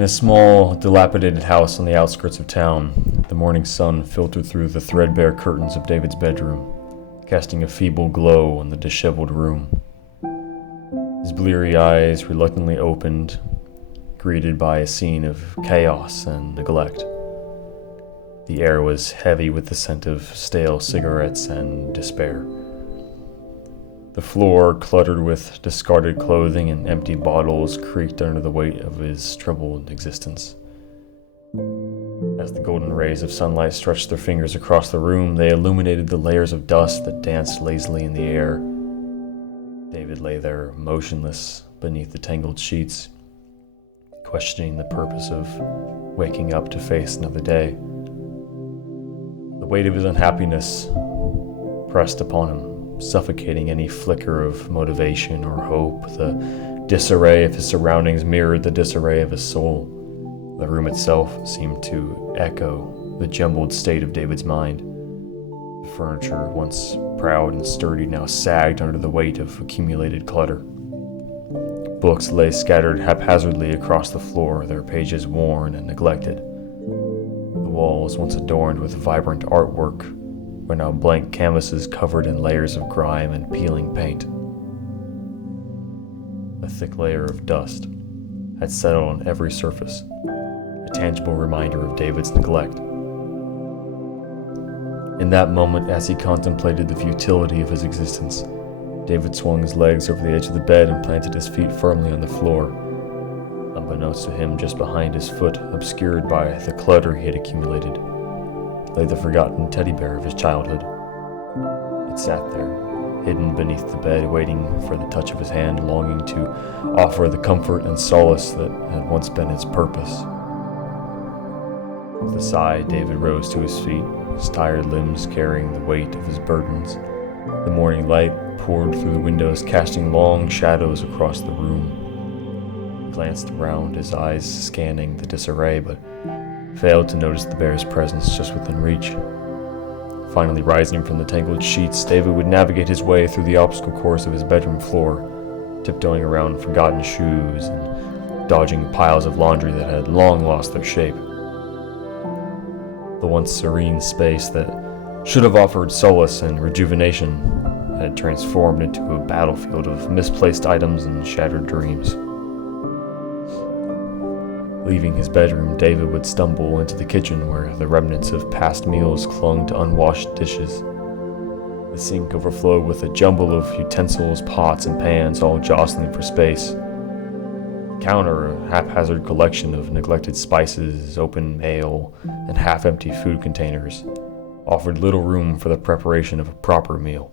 In a small, dilapidated house on the outskirts of town, the morning sun filtered through the threadbare curtains of David's bedroom, casting a feeble glow on the disheveled room. His bleary eyes reluctantly opened, greeted by a scene of chaos and neglect. The air was heavy with the scent of stale cigarettes and despair. The floor, cluttered with discarded clothing and empty bottles, creaked under the weight of his troubled existence. As the golden rays of sunlight stretched their fingers across the room, they illuminated the layers of dust that danced lazily in the air. David lay there, motionless beneath the tangled sheets, questioning the purpose of waking up to face another day. The weight of his unhappiness pressed upon him, suffocating any flicker of motivation or hope. The disarray of his surroundings mirrored the disarray of his soul. The room itself seemed to echo the jumbled state of David's mind. The furniture, once proud and sturdy, now sagged under the weight of accumulated clutter. Books lay scattered haphazardly across the floor, their pages worn and neglected. The walls, once adorned with vibrant artwork, were now blank canvases covered in layers of grime and peeling paint. A thick layer of dust had settled on every surface, a tangible reminder of David's neglect. In that moment, as he contemplated the futility of his existence, David swung his legs over the edge of the bed and planted his feet firmly on the floor. Unbeknownst to him, just behind his foot, obscured by the clutter he had accumulated, lay the forgotten teddy bear of his childhood. It sat there, hidden beneath the bed, waiting for the touch of his hand, longing to offer the comfort and solace that had once been its purpose. With a sigh, David rose to his feet, his tired limbs carrying the weight of his burdens. The morning light poured through the windows, casting long shadows across the room. He glanced around, his eyes scanning the disarray, but failed to notice the bear's presence just within reach. Finally rising from the tangled sheets, David would navigate his way through the obstacle course of his bedroom floor, tiptoeing around forgotten shoes and dodging piles of laundry that had long lost their shape. The once serene space that should have offered solace and rejuvenation had transformed into a battlefield of misplaced items and shattered dreams. Leaving his bedroom, David would stumble into the kitchen where the remnants of past meals clung to unwashed dishes. The sink overflowed with a jumble of utensils, pots, and pans, all jostling for space. The counter, a haphazard collection of neglected spices, open mail, and half-empty food containers, offered little room for the preparation of a proper meal.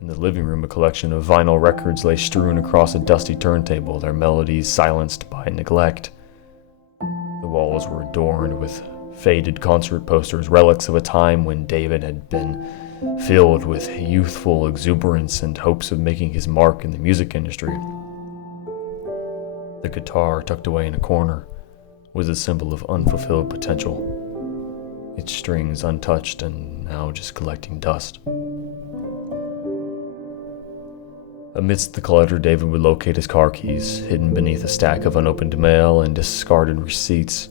In the living room, a collection of vinyl records lay strewn across a dusty turntable, their melodies silenced by neglect. The walls were adorned with faded concert posters, relics of a time when David had been filled with youthful exuberance and hopes of making his mark in the music industry. The guitar, tucked away in a corner, was a symbol of unfulfilled potential, its strings untouched and now just collecting dust. Amidst the clutter, David would locate his car keys, hidden beneath a stack of unopened mail and discarded receipts.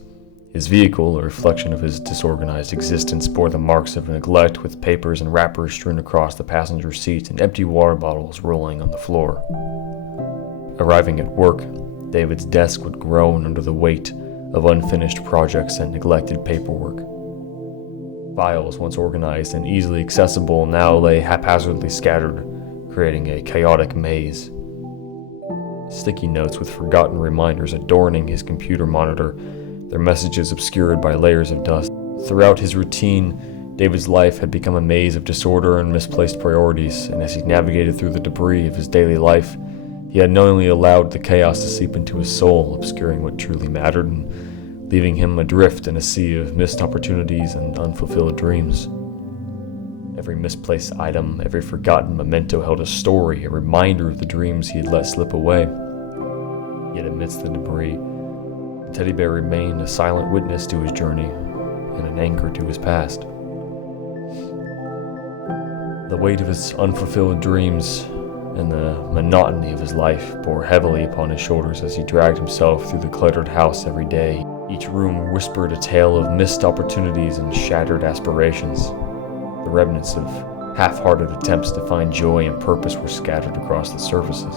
His vehicle, a reflection of his disorganized existence, bore the marks of neglect, with papers and wrappers strewn across the passenger seat and empty water bottles rolling on the floor. Arriving at work, David's desk would groan under the weight of unfinished projects and neglected paperwork. Files, once organized and easily accessible, now lay haphazardly scattered, creating a chaotic maze. Sticky notes with forgotten reminders adorning his computer monitor, their messages obscured by layers of dust. Throughout his routine, David's life had become a maze of disorder and misplaced priorities, and as he navigated through the debris of his daily life, he had knowingly allowed the chaos to seep into his soul, obscuring what truly mattered and leaving him adrift in a sea of missed opportunities and unfulfilled dreams. Every misplaced item, every forgotten memento held a story, a reminder of the dreams he had let slip away. Yet amidst the debris, the teddy bear remained a silent witness to his journey and an anchor to his past. The weight of his unfulfilled dreams and the monotony of his life bore heavily upon his shoulders as he dragged himself through the cluttered house every day. Each room whispered a tale of missed opportunities and shattered aspirations. The remnants of half-hearted attempts to find joy and purpose were scattered across the surfaces.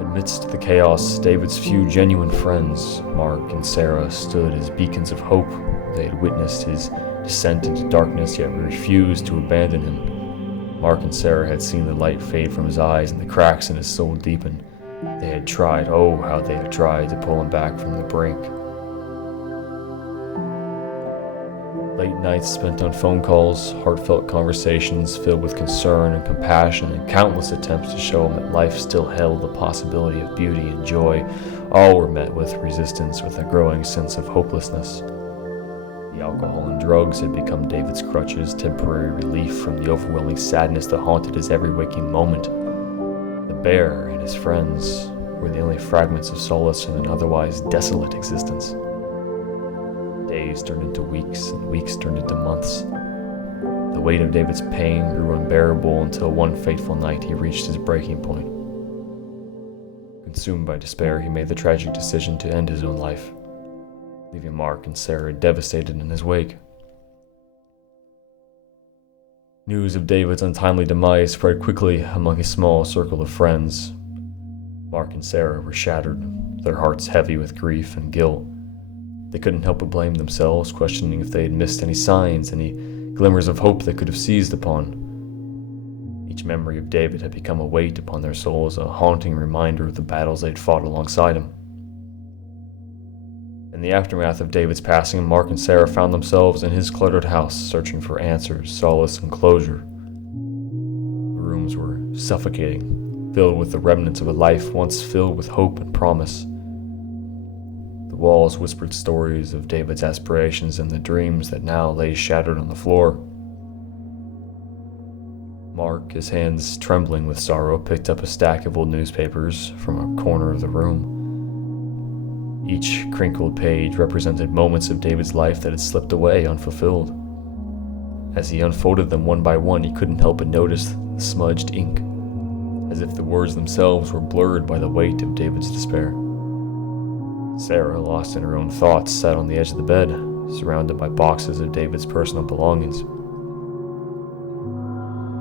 Amidst the chaos, David's few genuine friends, Mark and Sarah, stood as beacons of hope. They had witnessed his descent into darkness, yet refused to abandon him. Mark and Sarah had seen the light fade from his eyes and the cracks in his soul deepen. They had tried, oh, how they had tried to pull him back from the brink. Late nights spent on phone calls, heartfelt conversations filled with concern and compassion, and countless attempts to show him that life still held the possibility of beauty and joy, all were met with resistance, with a growing sense of hopelessness. The alcohol and drugs had become David's crutches, temporary relief from the overwhelming sadness that haunted his every waking moment. The bear and his friends were the only fragments of solace in an otherwise desolate existence. Days turned into weeks, and weeks turned into months. The weight of David's pain grew unbearable until one fateful night he reached his breaking point. Consumed by despair, he made the tragic decision to end his own life, leaving Mark and Sarah devastated in his wake. News of David's untimely demise spread quickly among his small circle of friends. Mark and Sarah were shattered, their hearts heavy with grief and guilt. They couldn't help but blame themselves, questioning if they had missed any signs, any glimmers of hope they could have seized upon. Each memory of David had become a weight upon their souls, a haunting reminder of the battles they'd fought alongside him. In the aftermath of David's passing, Mark and Sarah found themselves in his cluttered house, searching for answers, solace, and closure. The rooms were suffocating, filled with the remnants of a life once filled with hope and promise. The walls whispered stories of David's aspirations and the dreams that now lay shattered on the floor. Mark, his hands trembling with sorrow, picked up a stack of old newspapers from a corner of the room. Each crinkled page represented moments of David's life that had slipped away unfulfilled. As he unfolded them one by one, he couldn't help but notice the smudged ink, as if the words themselves were blurred by the weight of David's despair. Sarah, lost in her own thoughts, sat on the edge of the bed, surrounded by boxes of David's personal belongings.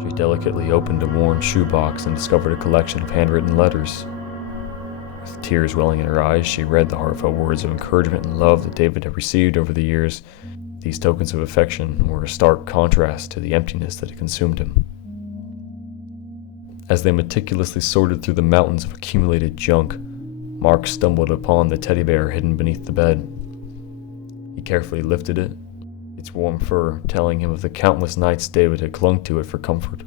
She delicately opened a worn shoebox and discovered a collection of handwritten letters. With tears welling in her eyes, she read the heartfelt words of encouragement and love that David had received over the years. These tokens of affection were a stark contrast to the emptiness that had consumed him. As they meticulously sorted through the mountains of accumulated junk, Mark stumbled upon the teddy bear hidden beneath the bed. He carefully lifted it, its warm fur telling him of the countless nights David had clung to it for comfort.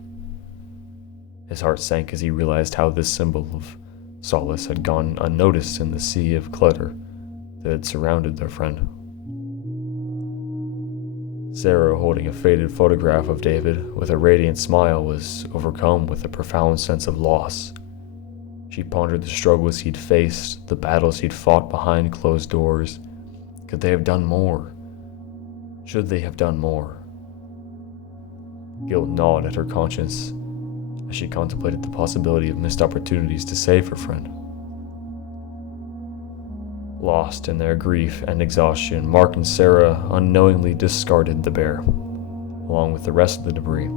His heart sank as he realized how this symbol of solace had gone unnoticed in the sea of clutter that had surrounded their friend. Sarah, holding a faded photograph of David with a radiant smile, was overcome with a profound sense of loss. She pondered the struggles he'd faced, the battles he'd fought behind closed doors. Could they have done more? Should they have done more? Guilt gnawed at her conscience as she contemplated the possibility of missed opportunities to save her friend. Lost in their grief and exhaustion, Mark and Sarah unknowingly discarded the bear, along with the rest of the debris.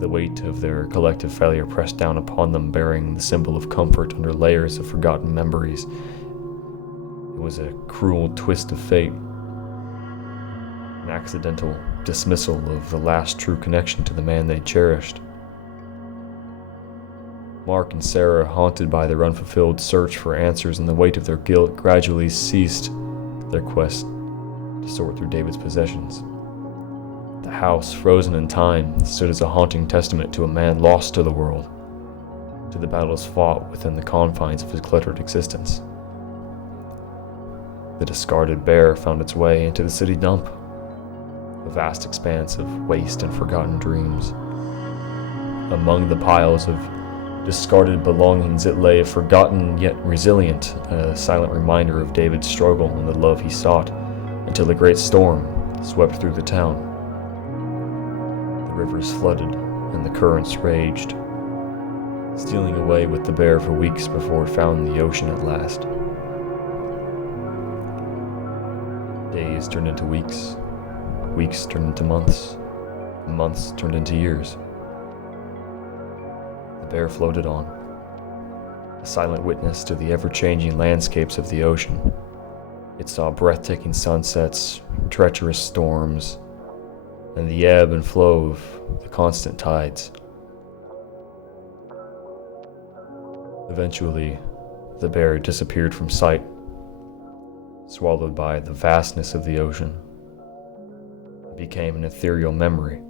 The weight of their collective failure pressed down upon them, bearing the symbol of comfort under layers of forgotten memories. It was a cruel twist of fate, an accidental dismissal of the last true connection to the man they cherished. Mark and Sarah, haunted by their unfulfilled search for answers and the weight of their guilt, gradually ceased their quest to sort through David's possessions. The house, frozen in time, stood as a haunting testament to a man lost to the world, to the battles fought within the confines of his cluttered existence. The discarded bear found its way into the city dump, a vast expanse of waste and forgotten dreams. Among the piles of discarded belongings, it lay forgotten yet resilient, a silent reminder of David's struggle and the love he sought, until a great storm swept through the town. The rivers flooded and the currents raged. stealing away with the bear for weeks before it found the ocean at last. Days turned into weeks, weeks turned into months, and months turned into years. The bear floated on, a silent witness to the ever-changing landscapes of the ocean. It saw breathtaking sunsets, treacherous storms, and the ebb and flow of the constant tides. Eventually, the bear disappeared from sight, swallowed by the vastness of the ocean. It became an ethereal memory,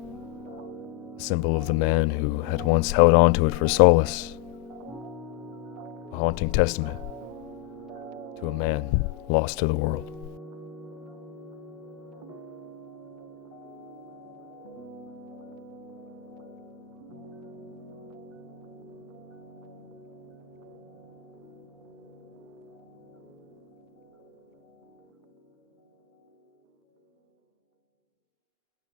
a symbol of the man who had once held on to it for solace, a haunting testament to a man lost to the world.